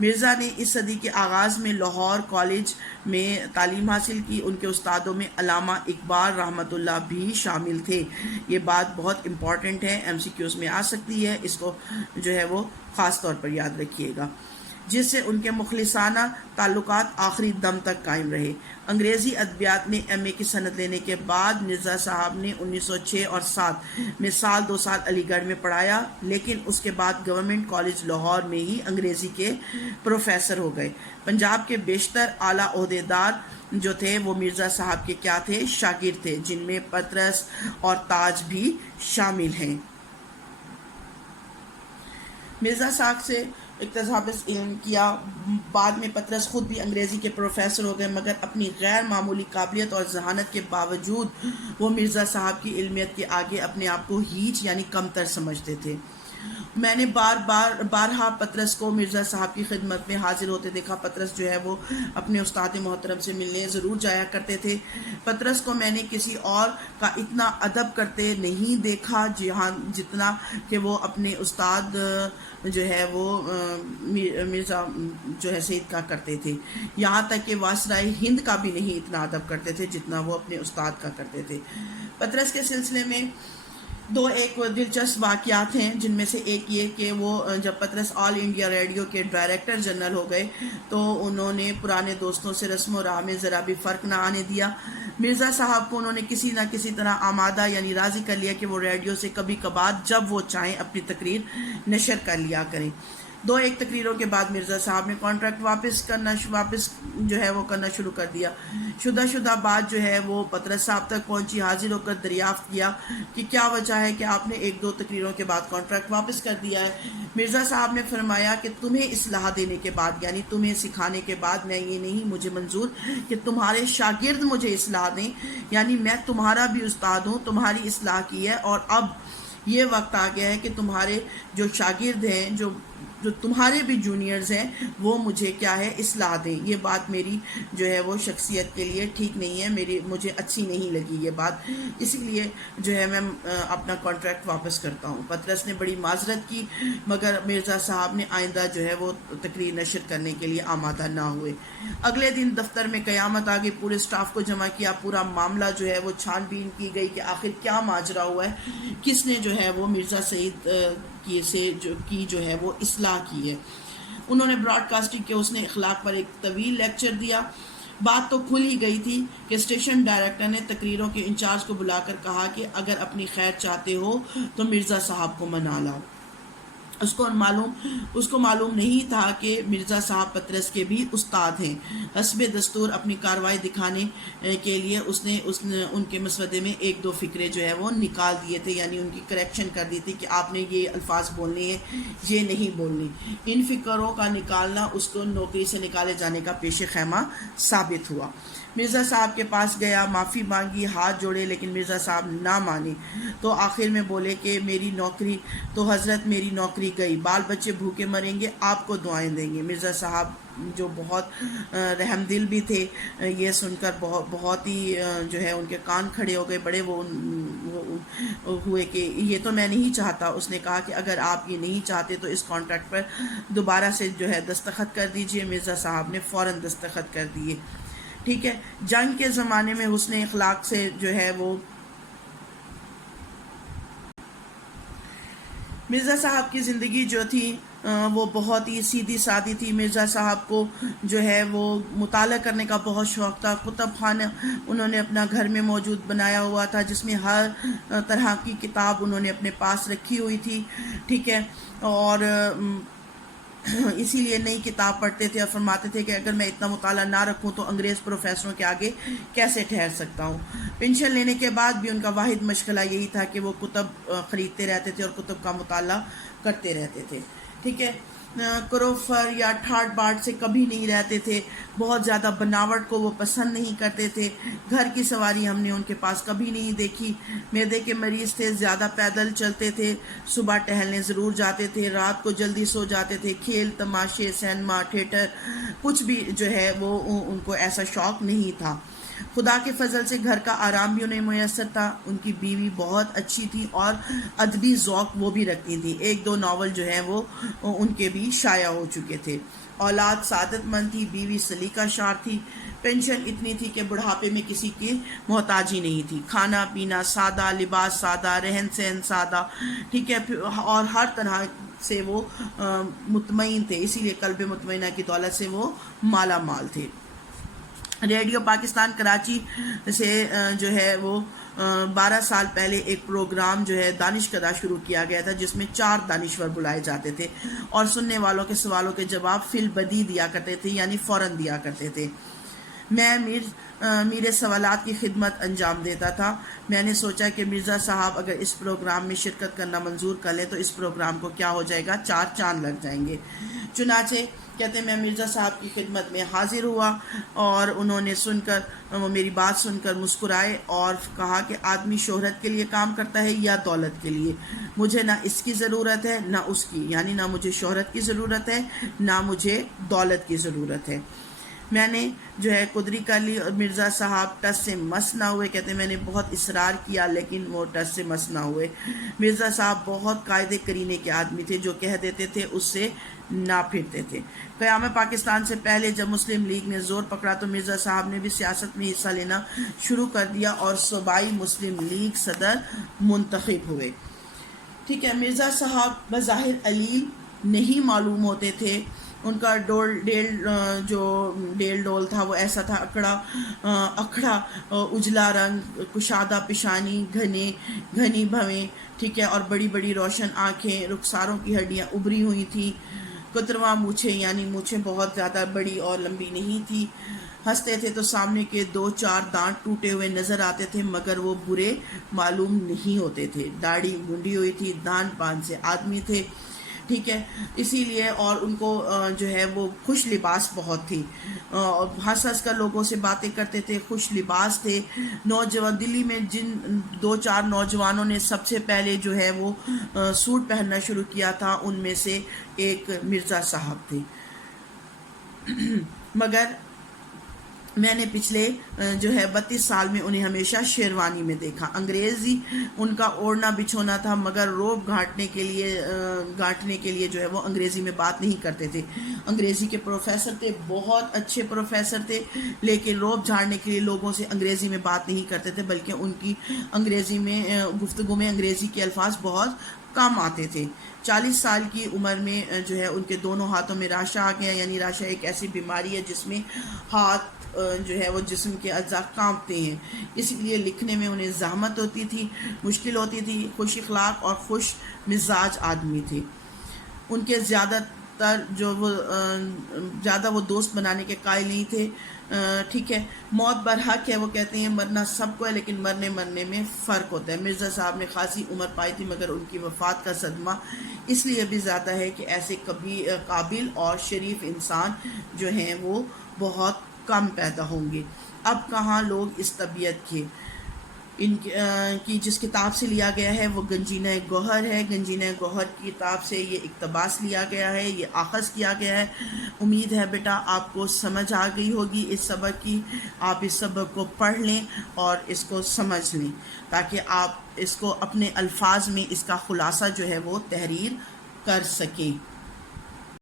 مرزا نے اس صدی کے آغاز میں لاہور کالج میں تعلیم حاصل کی۔ ان کے استادوں میں علامہ اقبال رحمۃ اللہ بھی شامل تھے۔ یہ بات بہت امپورٹنٹ ہے، MCQs میں آ سکتی ہے، اس کو جو ہے وہ خاص طور پر یاد رکھیے گا، جس سے ان کے مخلصانہ تعلقات آخری دم تک قائم رہے۔ انگریزی ادبیات میں ایم اے کی سند لینے کے بعد مرزا صاحب نے 1906 اور 7 میں سال 2 سال علی گڑھ میں پڑھایا، لیکن اس کے بعد گورنمنٹ کالج لاہور میں ہی انگریزی کے پروفیسر ہو گئے۔ پنجاب کے بیشتر اعلیٰ عہدیدار جو تھے وہ مرزا صاحب کے کیا تھے؟ شاگرد تھے، جن میں پطرس اور تاج بھی شامل ہیں۔ مرزا صاحب سے اقتضابِ علم کیا، بعد میں پطرس خود بھی انگریزی کے پروفیسر ہو گئے، مگر اپنی غیر معمولی قابلیت اور ذہانت کے باوجود وہ مرزا صاحب کی علمیت کے آگے اپنے آپ کو ہیچ یعنی کمتر سمجھتے تھے۔ میں نے بارہا پطرس کو مرزا صاحب کی خدمت میں حاضر ہوتے دیکھا۔ پطرس جو ہے وہ اپنے استاد محترم سے ملنے ضرور جایا کرتے تھے۔ پطرس کو میں نے کسی اور کا اتنا ادب کرتے نہیں دیکھا جتنا کہ وہ اپنے استاد جو ہے وہ مرزا جو ہے سید کا کرتے تھے۔ یہاں تک کہ وائسرائے ہند کا بھی نہیں اتنا ادب کرتے تھے جتنا وہ اپنے استاد کا کرتے تھے۔ پطرس کے سلسلے میں ایک دلچسپ واقعات ہیں، جن میں سے ایک یہ کہ وہ جب پطرس آل انڈیا ریڈیو کے ڈائریکٹر جنرل ہو گئے تو انہوں نے پرانے دوستوں سے رسم و راہ میں ذرا بھی فرق نہ آنے دیا۔ مرزا صاحب کو انہوں نے کسی نہ کسی طرح آمادہ یعنی راضی کر لیا کہ وہ ریڈیو سے کبھی کبھار جب وہ چاہیں اپنی تقریر نشر کر لیا کریں۔ ایک تقریروں کے بعد مرزا صاحب نے کانٹریکٹ واپس جو ہے وہ کرنا شروع کر دیا۔ شدہ بات جو ہے وہ پطرس صاحب تک پہنچی۔ حاضر ہو کر دریافت کیا کہ کیا وجہ ہے کہ آپ نے 1-2 تقریروں کے بعد کانٹریکٹ واپس کر دیا ہے۔ مرزا صاحب نے فرمایا کہ تمہیں اصلاح دینے کے بعد یعنی تمہیں سکھانے کے بعد میں یہ نہیں مجھے منظور کہ تمہارے شاگرد مجھے اصلاح دیں، یعنی میں تمہارا بھی استاد ہوں، تمہاری اصلاح کی ہے، اور اب یہ وقت آ گیا ہے کہ تمہارے جو شاگرد ہیں، جو تمہارے بھی جونیئرز ہیں، وہ مجھے کیا ہے اصلاح دیں۔ یہ بات میری جو ہے وہ شخصیت کے لیے ٹھیک نہیں ہے، مجھے اچھی نہیں لگی یہ بات، اسی لیے جو ہے میں اپنا کانٹریکٹ واپس کرتا ہوں۔ پطرس نے بڑی معذرت کی، مگر مرزا صاحب نے آئندہ جو ہے وہ تقریر نشر کرنے کے لیے آمادہ نہ ہوئے۔ اگلے دن دفتر میں قیامت آ گئی، پورے سٹاف کو جمع کیا، پورا معاملہ جو ہے وہ چھان بین کی گئی کہ آخر کیا ماجرا ہوا ہے، کس نے جو ہے وہ مرزا سعید کی جو ہے وہ اصلاح کی ہے۔ انہوں نے براڈ کاسٹنگ کے اس نے اخلاق پر ایک طویل لیکچر دیا۔ بات تو کھل ہی گئی تھی کہ اسٹیشن ڈائریکٹر نے تقریروں کے انچارج کو بلا کر کہا کہ اگر اپنی خیر چاہتے ہو تو مرزا صاحب کو منا لاؤ۔ اس کو معلوم نہیں تھا کہ مرزا صاحب پطرس کے بھی استاد ہیں۔ حسب دستور اپنی کارروائی دکھانے کے لیے اس نے ان کے مسودے میں 1-2 فقرے جو ہے وہ نکال دیے تھے، یعنی ان کی کریکشن کر دی تھی کہ آپ نے یہ الفاظ بولنے ہیں، یہ نہیں بولنے۔ ان فقروں کا نکالنا اس کو نوکری سے نکالے جانے کا پیش خیمہ ثابت ہوا۔ مرزا صاحب کے پاس گیا، معافی مانگی، ہاتھ جوڑے، لیکن مرزا صاحب نہ مانے، تو آخر میں بولے کہ میری نوکری تو حضرت میری نوکری گئی، بال بچے بھوکے مریں گے، آپ کو دعائیں دیں گے۔ مرزا صاحب جو بہت رحم دل بھی تھے، یہ سن کر بہت ہی جو ہے ان کے کان کھڑے ہو گئے، بڑے وہ ہوئے کہ یہ تو میں نہیں چاہتا۔ اس نے کہا کہ اگر آپ یہ نہیں چاہتے تو اس کانٹریکٹ پر دوبارہ سے جو ہے دستخط کر دیجئے۔ مرزا صاحب نے فوراً دستخط کر دیے۔ ٹھیک ہے، جنگ کے زمانے میں حسن اخلاق سے جو ہے وہ مرزا صاحب کی زندگی جو تھی وہ بہت ہی سیدھی سادی تھی۔ مرزا صاحب کو جو ہے وہ مطالعہ کرنے کا بہت شوق تھا۔ کتب خانہ انہوں نے اپنا گھر میں موجود بنایا ہوا تھا، جس میں ہر طرح کی کتاب انہوں نے اپنے پاس رکھی ہوئی تھی، ٹھیک ہے، اور اسی لیے نئی کتاب پڑھتے تھے اور فرماتے تھے کہ اگر میں اتنا مطالعہ نہ رکھوں تو انگریز پروفیسروں کے آگے کیسے ٹھہر سکتا ہوں۔ پینشن لینے کے بعد بھی ان کا واحد مشغلہ یہی تھا کہ وہ کتب خریدتے رہتے تھے اور کتب کا مطالعہ کرتے رہتے تھے، ٹھیک ہے۔ کروفر یا ٹھاٹ باٹ سے کبھی نہیں رہتے تھے، بہت زیادہ بناوٹ کو وہ پسند نہیں کرتے تھے۔ گھر کی سواری ہم نے ان کے پاس کبھی نہیں دیکھی۔ معدے کے مریض تھے، زیادہ پیدل چلتے تھے، صبح ٹہلنے ضرور جاتے تھے، رات کو جلدی سو جاتے تھے۔ کھیل تماشے، سینما، تھیٹر، کچھ بھی جو ہے وہ ان کو ایسا شوق نہیں تھا۔ خدا کے فضل سے گھر کا آرام بھی انہیں میسر تھا. ان کی بیوی بہت اچھی تھی اور ادبی ذوق وہ بھی رکھتی تھی. 1-2 ناول جو ہیں وہ ان کے بھی شائع ہو چکے تھے. اولاد سعادت مند تھی, بیوی سلیقہ شار تھی. پینشن اتنی تھی کہ بڑھاپے میں کسی کی محتاجی نہیں تھی. کھانا پینا سادہ, لباس سادہ, رہن سہن سادہ, ٹھیک ہے, اور ہر طرح سے وہ مطمئن تھے. اسی لیے قلب مطمئنہ کی دولت سے وہ مالا مال تھے. ریڈیو پاکستان کراچی سے جو ہے وہ 12 سال پہلے ایک پروگرام جو ہے دانش کدا شروع کیا گیا تھا, جس میں 4 دانشور بلائے جاتے تھے اور سننے والوں کے سوالوں کے جواب فی البدیہہ دیا کرتے تھے, یعنی فوراً دیا کرتے تھے. میں میرے سوالات کی خدمت انجام دیتا تھا. میں نے سوچا کہ مرزا صاحب اگر اس پروگرام میں شرکت کرنا منظور کر لیں تو اس پروگرام کو کیا ہو جائے گا, 4 چاند لگ جائیں گے. چنانچہ کہتے ہیں میں مرزا صاحب کی خدمت میں حاضر ہوا اور انہوں نے میری بات سن کر مسکرائے اور کہا کہ آدمی شہرت کے لیے کام کرتا ہے یا دولت کے لیے؟ مجھے نہ اس کی ضرورت ہے نہ اس کی, یعنی نہ مجھے شہرت کی ضرورت ہے نہ مجھے دولت کی ضرورت ہے. میں نے جو ہے قدری کر لی اور مرزا صاحب ٹس سے مس نہ ہوئے. کہتے ہیں میں نے بہت اصرار کیا لیکن وہ ٹس سے مس نہ ہوئے. مرزا صاحب بہت قاعدے کرینے کے آدمی تھے, جو کہہ دیتے تھے اس سے نہ پھرتے تھے. قیام پاکستان سے پہلے جب مسلم لیگ نے زور پکڑا تو مرزا صاحب نے بھی سیاست میں حصہ لینا شروع کر دیا اور صوبائی مسلم لیگ صدر منتخب ہوئے. ٹھیک ہے, مرزا صاحب بظاہر علیل نہیں معلوم ہوتے تھے. ان کا ڈیل ڈول تھا وہ ایسا تھا, اکھڑا اجلا رنگ, کشادہ پیشانی, گھنی بھویں, ٹھیک ہے, اور بڑی بڑی روشن آنکھیں, رخساروں کی ہڈیاں ابری ہوئی تھیں, کترواں مونچھیں, یعنی مونچھیں بہت زیادہ بڑی اور لمبی نہیں تھی. ہنستے تھے تو سامنے کے 2-4 دانت ٹوٹے ہوئے نظر آتے تھے مگر وہ برے معلوم نہیں ہوتے تھے. داڑھی منڈی ہوئی تھی, دان پان سے آدمی تھے, ٹھیک ہے, اسی لیے. اور ان کو جو ہے وہ خوش لباس بہت تھی, ہنس کر لوگوں سے باتیں کرتے تھے, خوش لباس تھے. نوجوان دلی میں جن 2-4 نوجوانوں نے سب سے پہلے جو ہے وہ سوٹ پہننا شروع کیا تھا ان میں سے ایک مرزا صاحب تھے. مگر میں نے پچھلے جو ہے 32 سال میں انہیں ہمیشہ شیروانی میں دیکھا. انگریزی ان کا اوڑھنا بچھونا تھا مگر روب گھاٹنے کے لیے جو ہے وہ انگریزی میں بات نہیں کرتے تھے. انگریزی کے پروفیسر تھے, بہت اچھے پروفیسر تھے, لیکن روب جھاڑنے کے لیے لوگوں سے انگریزی میں بات نہیں کرتے تھے بلکہ ان کی انگریزی میں گفتگو میں انگریزی کے الفاظ بہت کم آتے تھے. 40 سال کی عمر میں جو ہے ان کے دونوں ہاتھوں میں راشا آ گیا, یعنی راشا ایک ایسی بیماری ہے جس میں ہاتھ جو ہے وہ جسم کے اعضاء کانپتے ہیں, اس لیے لکھنے میں انہیں زحمت ہوتی تھی, مشکل ہوتی تھی. خوش اخلاق اور خوش مزاج آدمی تھے. ان کے زیادہ وہ دوست بنانے کے قائل نہیں تھے. ٹھیک ہے, موت برحق ہے, وہ کہتے ہیں مرنا سب کو ہے لیکن مرنے میں فرق ہوتا ہے. مرزا صاحب نے خاصی عمر پائی تھی مگر ان کی وفات کا صدمہ اس لیے بھی زیادہ ہے کہ ایسے قابل اور شریف انسان جو ہیں وہ بہت کم پیدا ہوں گے. اب کہاں لوگ اس طبیعت کے ان کی جس کتاب سے لیا گیا ہے وہ گنجینہ گوہر ہے. گنجینہ گوہر کی کتاب سے یہ اقتباس لیا گیا ہے, یہ آخذ کیا گیا ہے. امید ہے بیٹا آپ کو سمجھ آ گئی ہوگی اس سبق کی. آپ اس سبق کو پڑھ لیں اور اس کو سمجھ لیں تاکہ آپ اس کو اپنے الفاظ میں اس کا خلاصہ جو ہے وہ تحریر کر سکیں.